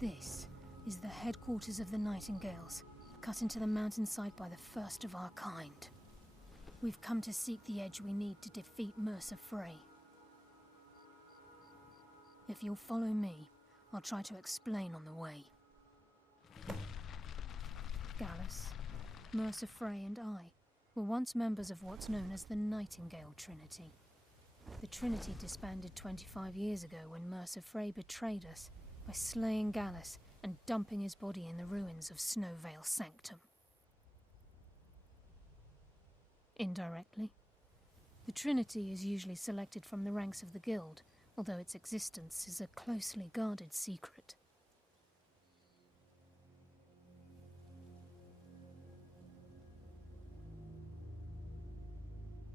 This is the headquarters of the Nightingales, cut into the mountainside by the first of our kind. We've come to seek the edge we need to defeat Mercer Frey. If you'll follow me, I'll try to explain on the way. Gallus, Mercer Frey and I were once members of what's known as the Nightingale Trinity. The Trinity disbanded 25 years ago when Mercer Frey betrayed us by slaying Gallus and dumping his body in the ruins of Snowvale Sanctum. Indirectly, the Trinity is usually selected from the ranks of the Guild, although its existence is a closely guarded secret.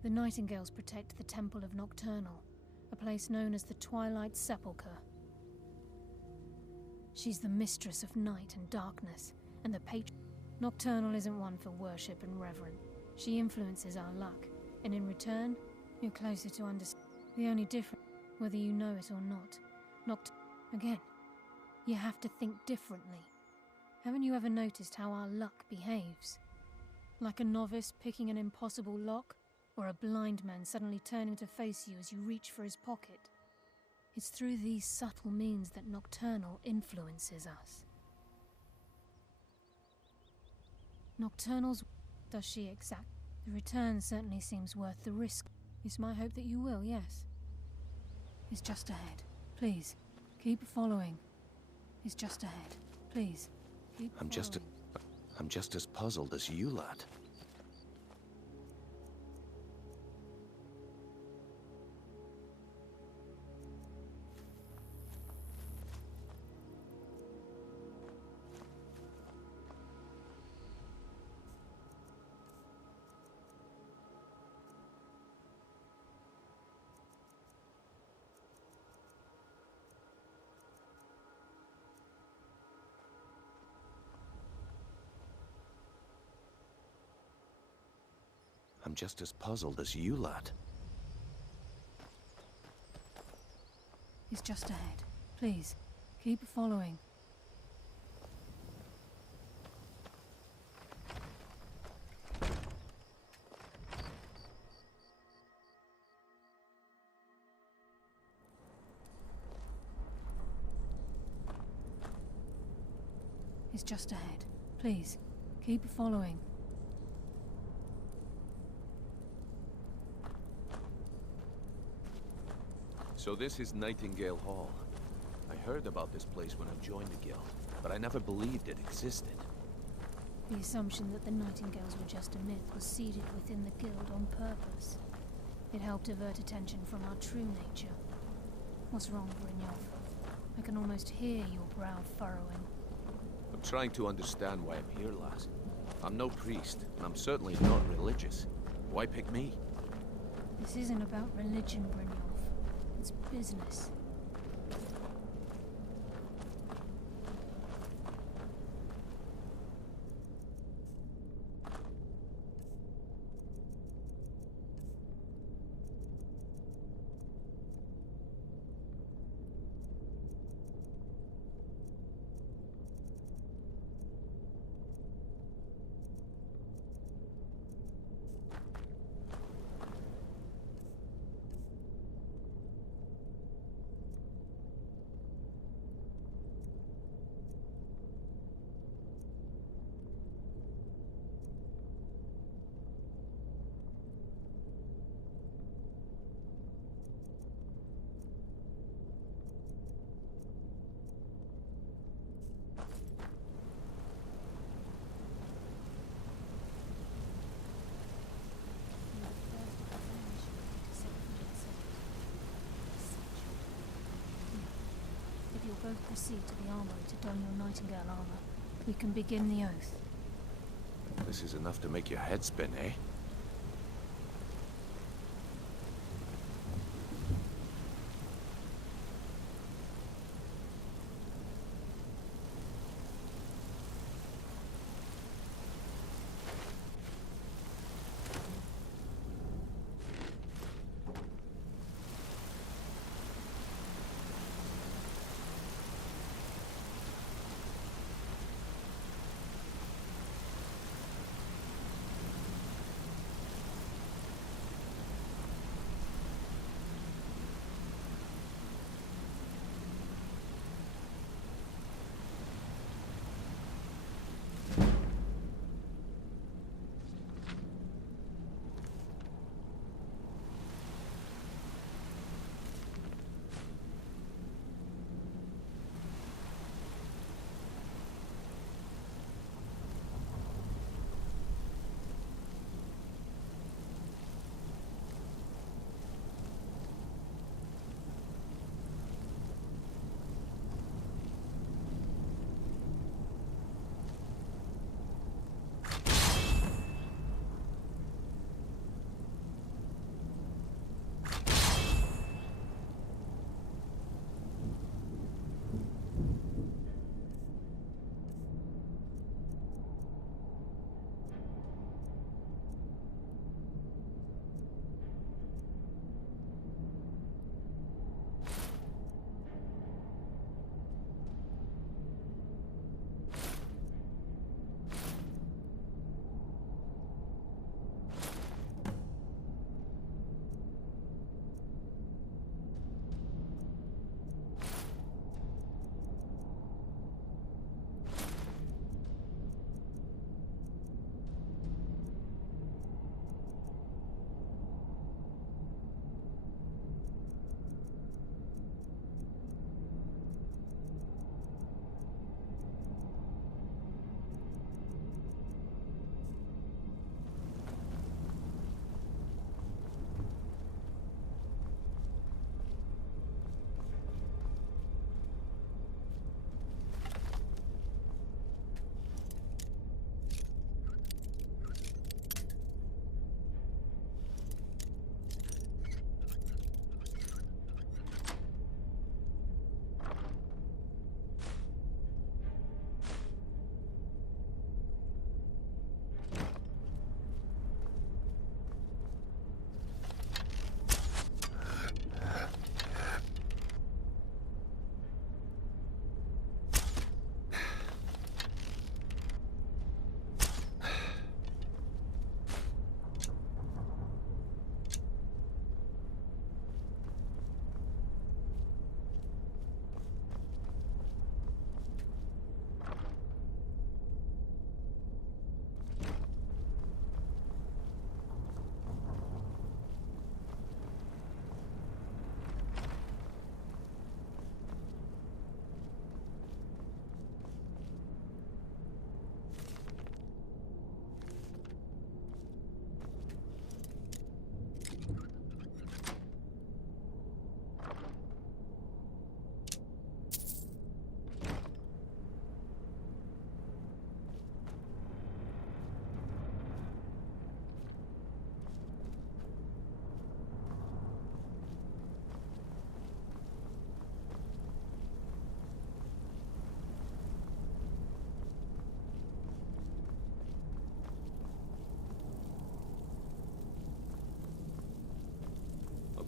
The Nightingales protect the Temple of Nocturnal, a place known as the Twilight Sepulchre. She's the mistress of night and darkness, and the patron. Nocturnal isn't one for worship and reverence. She influences our luck, and in return, you're closer to understand. The only difference, whether you know it or not, again, you have to think differently. Haven't you ever noticed how our luck behaves? Like a novice picking an impossible lock? Or a blind man suddenly turning to face you as you reach for his pocket. It's through these subtle means that Nocturnal influences us. Nocturnal's... does she exact? The return certainly seems worth the risk. It's my hope that you will, yes. It's just ahead. Please, keep following. It's just ahead. Please, keep following. I'm just as puzzled as you, lad. I'm just as puzzled as you, lad. It's just ahead. Please, keep following. It's just ahead. Please, keep following. So this is Nightingale Hall. I heard about this place when I joined the guild, but I never believed it existed. The assumption that the Nightingales were just a myth was seeded within the guild on purpose. It helped divert attention from our true nature. What's wrong, Brynjolf? I can almost hear your brow furrowing. I'm trying to understand why I'm here, lass. I'm no priest, and I'm certainly not religious. Why pick me? This isn't about religion, Brynjolf. It's business. Both proceed to the armory to don your Nightingale armor. We can begin the oath. This is enough to make your head spin, eh?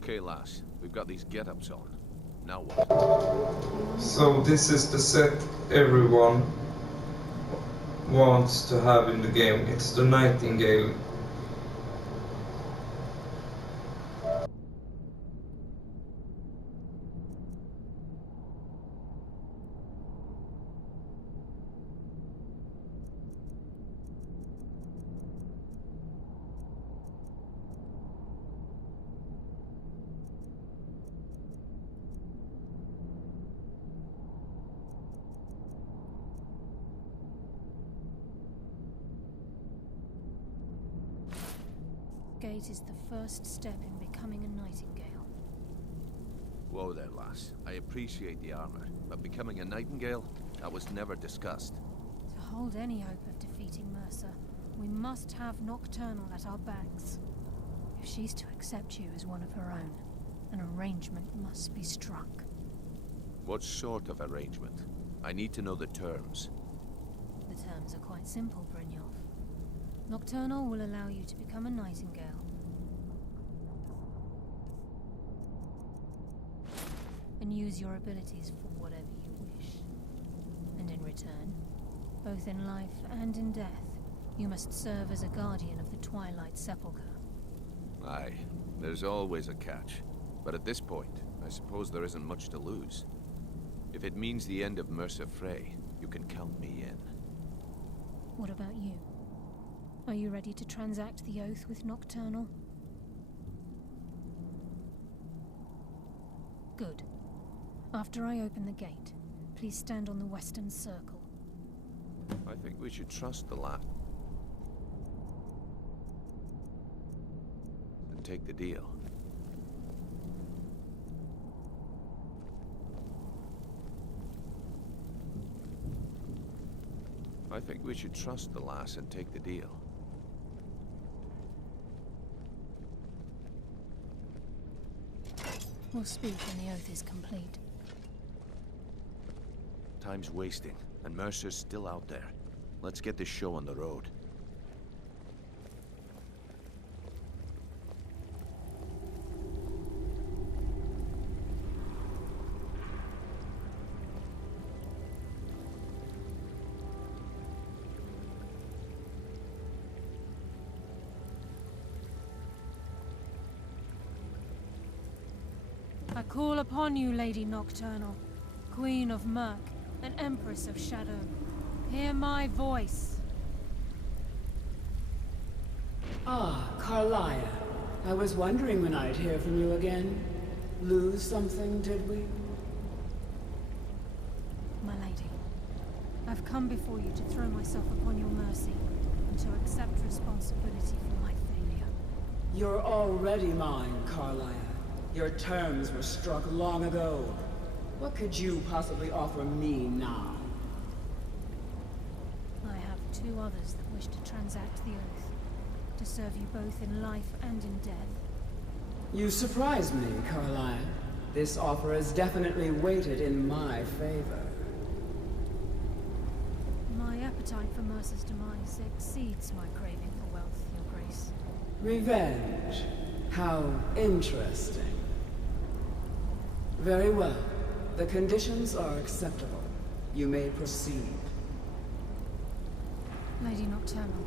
Okay, lass. We've got these get-ups on. Now what? So this is the set everyone wants to have in the game. It's the Nightingale. Gate is the first step in becoming a Nightingale. Whoa there, lass. I appreciate the armor, but becoming a Nightingale? That was never discussed. To hold any hope of defeating Mercer, we must have Nocturnal at our backs. If she's to accept you as one of her own, an arrangement must be struck. What sort of arrangement? I need to know the terms. The terms are quite simple, Brynjolf. Nocturnal will allow you to become a Nightingale. And use your abilities for whatever you wish. And in return, both in life and in death, you must serve as a guardian of the Twilight Sepulchre. Aye, there's always a catch. But at this point, I suppose there isn't much to lose. If it means the end of Mercer Frey, you can count me in. What about you? Are you ready to transact the oath with Nocturnal? Good. After I open the gate, please stand on the western circle. I think we should trust the lad. And take the deal. I think we should trust the lass and take the deal. We'll speak when the oath is complete. Time's wasting, and Mercer's still out there. Let's get this show on the road. I call upon you, Lady Nocturnal, Queen of Murk, and Empress of Shadow. Hear my voice. Ah, Carlia. I was wondering when I'd hear from you again. Lose something, did we? My lady, I've come before you to throw myself upon your mercy, and to accept responsibility for my failure. You're already mine, Carlia. Your terms were struck long ago. What could you possibly offer me now? I have two others that wish to transact the oath, to serve you both in life and in death. You surprise me, Carlia. This offer is definitely weighted in my favor. My appetite for Mercer's demise exceeds my craving for wealth, Your Grace. Revenge. How interesting. Very well. The conditions are acceptable. You may proceed. Lady Nocturnal,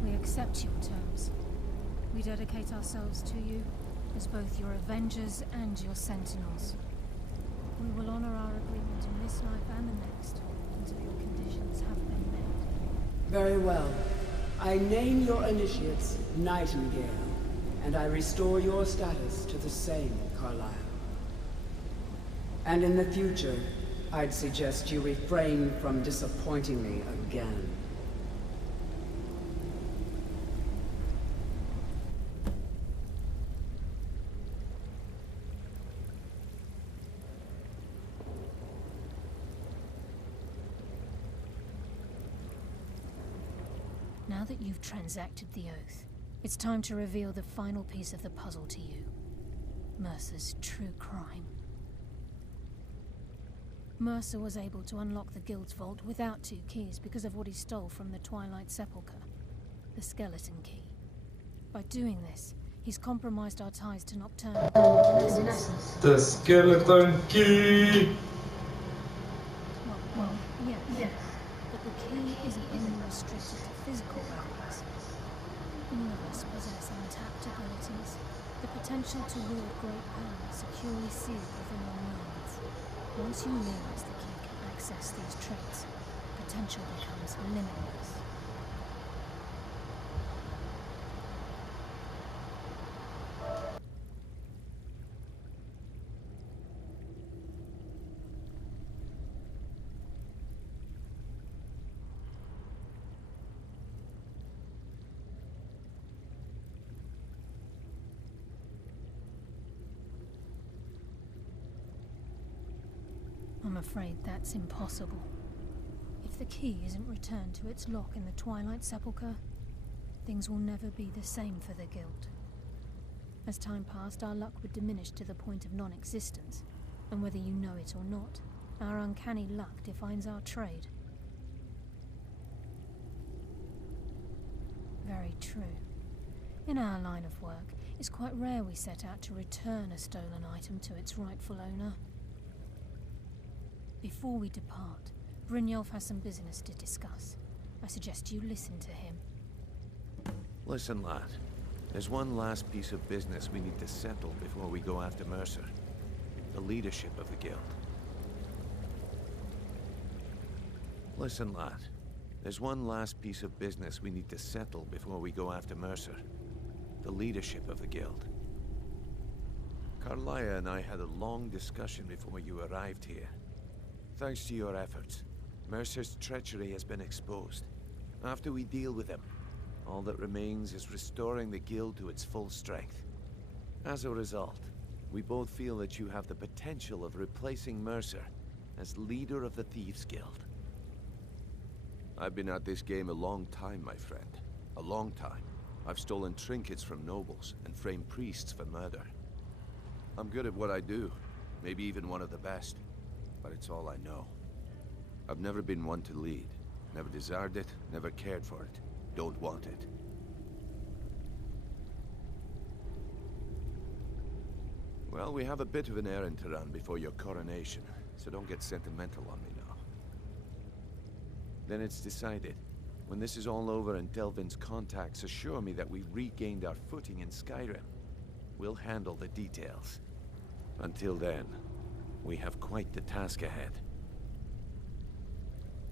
we accept your terms. We dedicate ourselves to you as both your avengers and your sentinels. We will honor our agreement in this life and the next until your conditions have been met. Very well. I name your initiates Nightingale, and I restore your status to the same, Carlisle. And in the future, I'd suggest you refrain from disappointing me again. Now that you've transacted the oath, it's time to reveal the final piece of the puzzle to you. Mercer's true crime. Mercer was able to unlock the Guild's vault without 2 keys because of what he stole from the Twilight Sepulchre, the skeleton key. By doing this, He's compromised our ties to Nocturnal. In essence. The skeleton key! Well, yes. But the key isn't only restricted to physical weapons. All of us possess untapped abilities. The potential to wield great power securely sealed within our minds. Once you realize the key can access these traits, potential becomes limitless. I'm afraid that's impossible. If the key isn't returned to its lock in the Twilight Sepulchre, things will never be the same for the Guild. As time passed, our luck would diminish to the point of non-existence, and whether you know it or not, our uncanny luck defines our trade. Very true. In our line of work, it's quite rare we set out to return a stolen item to its rightful owner. Before we depart, Brynjolf has some business to discuss. I suggest you listen to him. Listen, lad. There's one last piece of business we need to settle before we go after Mercer. The leadership of the Guild. Listen, lad. There's one last piece of business we need to settle before we go after Mercer. The leadership of the Guild. Carlia and I had a long discussion before you arrived here. Thanks to your efforts, Mercer's treachery has been exposed. After we deal with him, all that remains is restoring the Guild to its full strength. As a result, we both feel that you have the potential of replacing Mercer as leader of the Thieves' Guild. I've been at this game a long time, my friend. A long time. I've stolen trinkets from nobles and framed priests for murder. I'm good at what I do, maybe even one of the best. But it's all I know. I've never been one to lead. Never desired it, never cared for it. Don't want it. Well, we have a bit of an errand to run before your coronation, so don't get sentimental on me now. Then it's decided. When this is all over and Delvin's contacts assure me that we've regained our footing in Skyrim, we'll handle the details. Until then, we have quite the task ahead.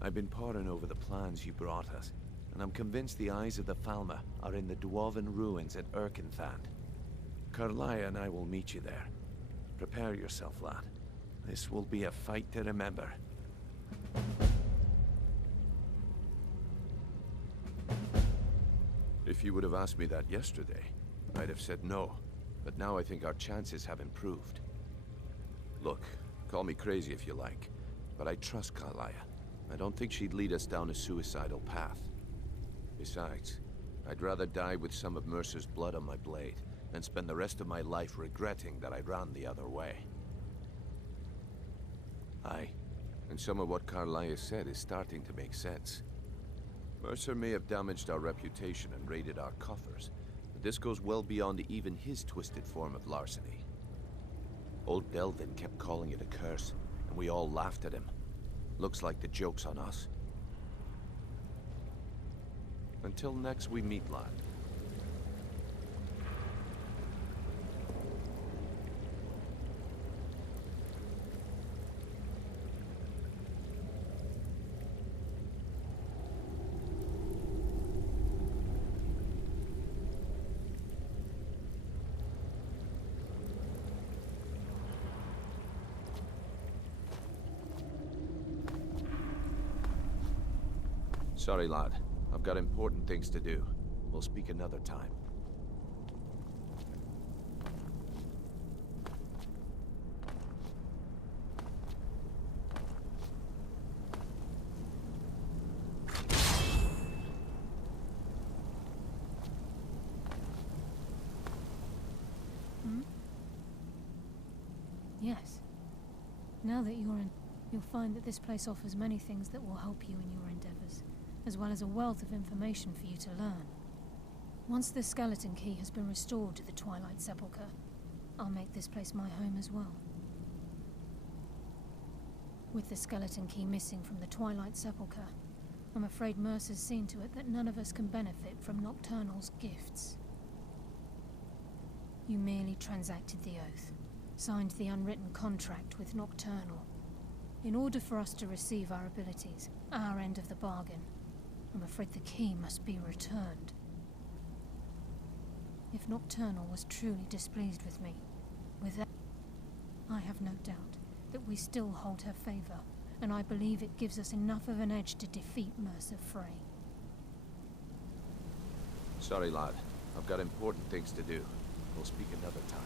I've been poring over the plans you brought us, and I'm convinced the eyes of the Falmer are in the Dwarven ruins at Erkenthand. Carlia and I will meet you there. Prepare yourself, lad. This will be a fight to remember. If you would have asked me that yesterday, I'd have said no. But now I think our chances have improved. Look, call me crazy if you like, but I trust Carlia. I don't think she'd lead us down a suicidal path. Besides, I'd rather die with some of Mercer's blood on my blade than spend the rest of my life regretting that I ran the other way. Aye, and some of what Carlia said is starting to make sense. Mercer may have damaged our reputation and raided our coffers, but this goes well beyond even his twisted form of larceny. Old Delvin kept calling it a curse, and we all laughed at him. Looks like the joke's on us. Until next we meet, lad. Sorry, lad. I've got important things to do. We'll speak another time. Yes. Now that you're in, you'll find that this place offers many things that will help you in your endeavors, as well as a wealth of information for you to learn. Once the skeleton key has been restored to the Twilight Sepulchre, I'll make this place my home as well. With the skeleton key missing from the Twilight Sepulchre, I'm afraid Mercer's seen to it that none of us can benefit from Nocturnal's gifts. You merely transacted the oath, signed the unwritten contract with Nocturnal. In order for us to receive our abilities, our end of the bargain, I'm afraid the key must be returned. If Nocturnal was truly displeased with me, I have no doubt that we still hold her favor, and I believe it gives us enough of an edge to defeat Mercer Frey. Sorry, lad. I've got important things to do. We'll speak another time.